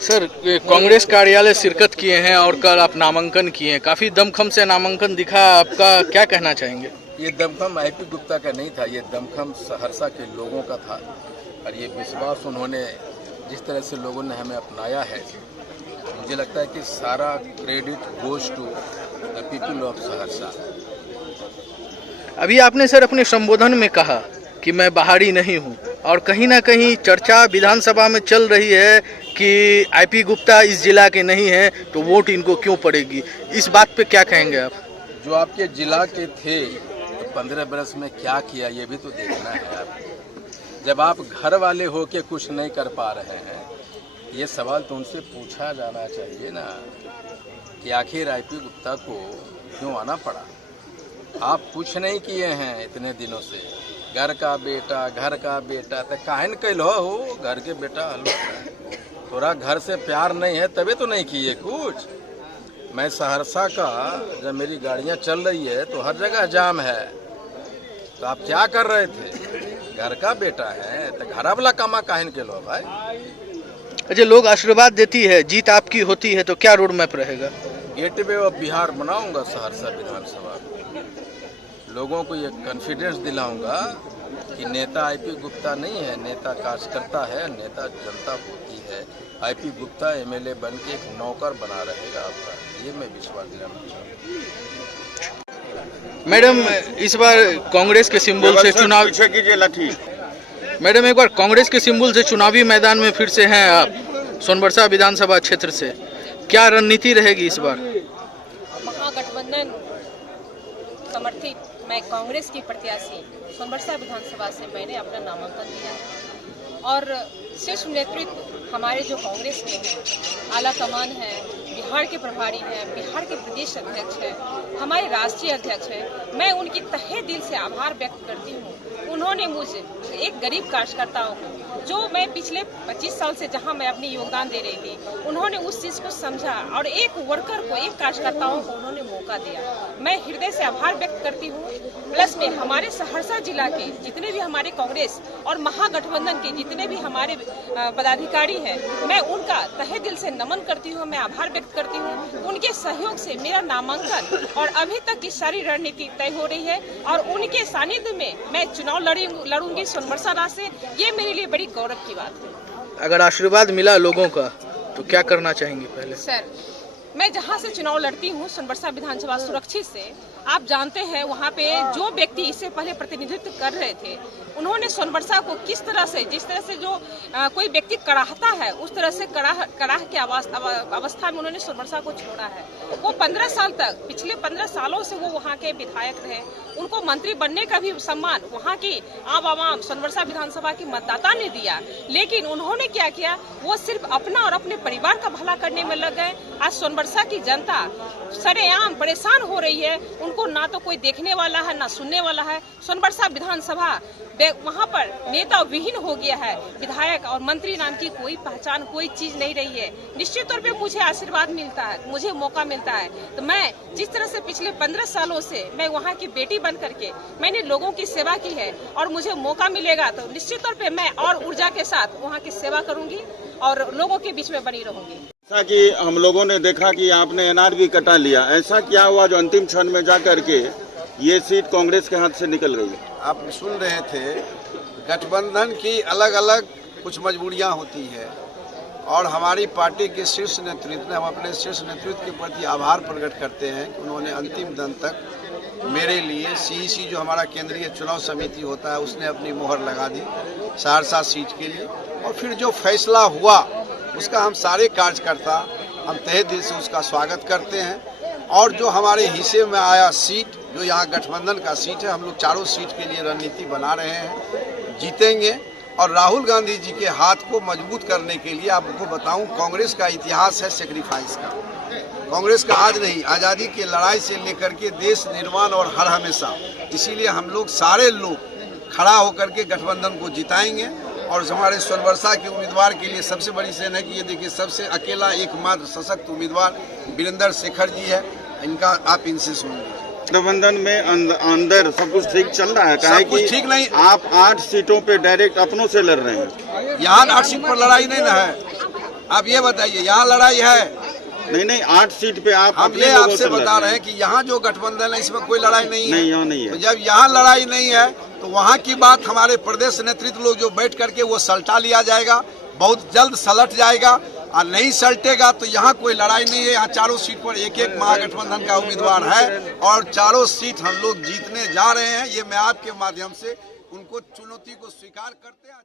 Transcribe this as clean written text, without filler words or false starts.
Sir, Congress कार्यालय शिरकत किए हैं और कल आप नामांकन किए हैं, काफी दमखम से नामांकन दिखा, आपका क्या कहना चाहेंगे? ये दमखम आईपी गुप्ता का नहीं था, ये दमखम सहरसा के लोगों का था। और ये विश्वास उन्होंने जिस तरह से लोगों ने हमें अपनाया है, मुझे लगता है कि सारा credit goes to the people of Saharsa. अभी आपने सर अपने संबोधन में कहा कि मैं बाहरी नहीं हूं, और कहीं ना कहीं चर्चा विधानसभा में चल रही है कि आईपी गुप्ता इस जिला के नहीं हैं, तो वोट इनको क्यों पड़ेगी। इस बात पे क्या कहेंगे आप? जो आपके जिला के थे तो 15 बरस में क्या किया, ये भी तो देखना है आपको। जब आप घर वाले हो के कुछ नहीं कर पा रहे हैं, ये सवाल तो उनसे पूछा जाना चाहिए ना कि आखिर आईपी गुप्ता को क्यों आना पड़ा। आप कुछ नहीं किए हैं इतने दिनों से, घर का बेटा तो काहन कैल हो घर के बेटा हलो, थोड़ा घर से प्यार नहीं है तभी तो नहीं किए कुछ। मैं सहरसा का, जब मेरी गाड़ियां चल रही है तो हर जगह जाम है, तो आप क्या कर रहे थे? घर का बेटा है तो घर वाला कामा काहन के लो भाई। अच्छा, लोग आशीर्वाद देती है, जीत आपकी होती है, तो क्या रोड मैप रहेगा? गेटवे ऑफ बिहार बनाऊंगा सहरसा विधानसभा में। लोगों को ये कॉन्फिडेंस दिलाऊंगा कि नेता आईपी गुप्ता नहीं है, नेता कार्यकर्ता है, नेता जनता होती है। आईपी गुप्ता एमएलए बन के एक नौकर बना रहेगा आपका, ये मैं विश्वास दिलाना चाहूँगा। मैडम, इस बार कांग्रेस के सिंबल से चुनाव लाठी मैडम, एक बार कांग्रेस के सिंबल से चुनावी मैदान में फिर से हैं आप, सोनबरसा विधानसभा क्षेत्र से, क्या रणनीति रहेगी इस बार? महागठबंधन समर्थित मैं कांग्रेस की प्रत्याशी सोनबरसा विधानसभा से मैंने अपना नामांकन दिया है, और शीर्ष नेतृत्व हमारे जो कांग्रेस के हैं, आला कमान है, बिहार के प्रभारी हैं, बिहार के प्रदेश अध्यक्ष हैं, हमारे राष्ट्रीय अध्यक्ष हैं, मैं उनकी तहे दिल से आभार व्यक्त करती हूँ। उन्होंने मुझे एक गरीब कार्यकर्ता को, जो मैं पिछले 25 साल से जहां मैं अपनी योगदान दे रही थी, उन्होंने उस चीज़ को समझा और एक वर्कर को, एक कार्यकर्ताओं को उन्होंने मौका दिया। मैं हृदय से आभार व्यक्त करती हूँ। प्लस में हमारे सहरसा जिला के जितने भी हमारे कांग्रेस और महागठबंधन के जितने भी हमारे पदाधिकारी हैं, मैं उनका तहे दिल से नमन करती हूँ, मैं आभार व्यक्त करती हूँ। उनके सहयोग से मेरा नामांकन और अभी तक की सारी रणनीति तय हो रही है, और उनके सानिध्य में मैं चुनाव लड़ूंगी सोनबरसा से। ये मेरे लिए बड़ी गौरव की बात है। अगर आशीर्वाद मिला लोगों का तो क्या करना चाहेंगे? पहले सर, मैं जहां से चुनाव लड़ती हूं, सोनबरसा विधानसभा सुरक्षित से, आप जानते हैं वहां पे जो व्यक्ति इससे पहले प्रतिनिधित्व कर रहे थे, उन्होंने सोनबरसा को किस तरह से, जिस तरह से जो कोई व्यक्ति कड़ाहता है, उस तरह से कड़ाह के अवस्था में उन्होंने सोनबरसा को छोड़ा है। वो 15 साल तक, पिछले 15 सालों से वो वहाँ के विधायक रहे। उनको मंत्री बनने का भी सम्मान वहाँ की आवाम, सोनबरसा विधानसभा की मतदाता ने दिया, लेकिन उन्होंने क्या किया, वो सिर्फ अपना और अपने परिवार का भला करने में लग गए। आज सोनबरसा की जनता सरेआम परेशान हो रही है, उनको ना तो कोई देखने वाला है ना सुनने वाला है। सोनबरसा विधानसभा वहाँ पर नेता विहीन हो गया है, विधायक और मंत्री नाम की कोई पहचान, कोई चीज नहीं रही है। निश्चित तौर पे मुझे आशीर्वाद मिलता है, मुझे मौका मिलता है, तो मैं जिस तरह से पिछले 15 सालों से मैं वहाँ की बेटी बन करके मैंने लोगों की सेवा की है, और मुझे मौका मिलेगा तो निश्चित तौर पे मैं और ऊर्जा के साथ वहाँ की सेवा करूंगी और लोगों के बीच में बनी रहूंगी। ऐसा कि हम लोगों ने देखा कि आपने एनआर भी कटा लिया, ऐसा क्या हुआ जो अंतिम क्षण में जा करके ये सीट कांग्रेस के हाथ से निकल गई? आप सुन रहे थे, गठबंधन की अलग अलग कुछ मजबूरियां होती है, और हमारी पार्टी के शीर्ष नेतृत्व ने, हम अपने शीर्ष नेतृत्व के प्रति आभार प्रकट करते हैं कि उन्होंने अंतिम दिन तक मेरे लिए, सीईसी जो हमारा केंद्रीय चुनाव समिति होता है, उसने अपनी मोहर लगा दी सहरसा सीट के लिए, और फिर जो फैसला हुआ उसका हम सारे कार्यकर्ता हम तहे दिल से उसका स्वागत करते हैं। और जो हमारे हिस्से में आया सीट, जो यहाँ गठबंधन का सीट है, हम लोग चारों सीट के लिए रणनीति बना रहे हैं, जीतेंगे। और राहुल गांधी जी के हाथ को मजबूत करने के लिए आपको बताऊं, कांग्रेस का इतिहास है सेक्रीफाइस का। कांग्रेस का आज नहीं, आज़ादी की लड़ाई से लेकर के देश निर्माण और हर हमेशा, इसीलिए हम लोग सारे लोग खड़ा होकर के गठबंधन को जिताएंगे। और हमारे सोनबरसा के उम्मीदवार के लिए सबसे बड़ी सेन है कि ये देखिए, सबसे अकेला एकमात्र सशक्त उम्मीदवार वीरेंद्र शेखर जी है, इनका आप इनसे सुन लीजिए। गठबंधन में अंदर सब कुछ ठीक चल रहा है? सब कुछ ठीक नहीं। आप 8 सीटों पे डायरेक्ट अपनों से लड़ रहे हैं। यहाँ 8 सीट पर लड़ाई नहीं ना है, आप ये बताइए, यहाँ लड़ाई है? नहीं 8 सीट पे आप हम अपने ये लोगों आपसे से लड़ बता हैं। रहे हैं कि यहाँ जो गठबंधन है इसमें कोई लड़ाई नहीं है। नहीं, यहाँ नहीं है। तो जब यहाँ लड़ाई नहीं है तो वहाँ की बात हमारे प्रदेश नेतृत्व लोग जो बैठ करके वो सलटा लिया जाएगा, बहुत जल्द सलट जाएगा। और नहीं सलटेगा तो यहाँ कोई लड़ाई नहीं है। यहाँ चारों सीट पर एक एक महागठबंधन का उम्मीदवार है और चारों सीट हम लोग जीतने जा रहे हैं। ये मैं आपके माध्यम से उनको चुनौती को स्वीकार करते हैं।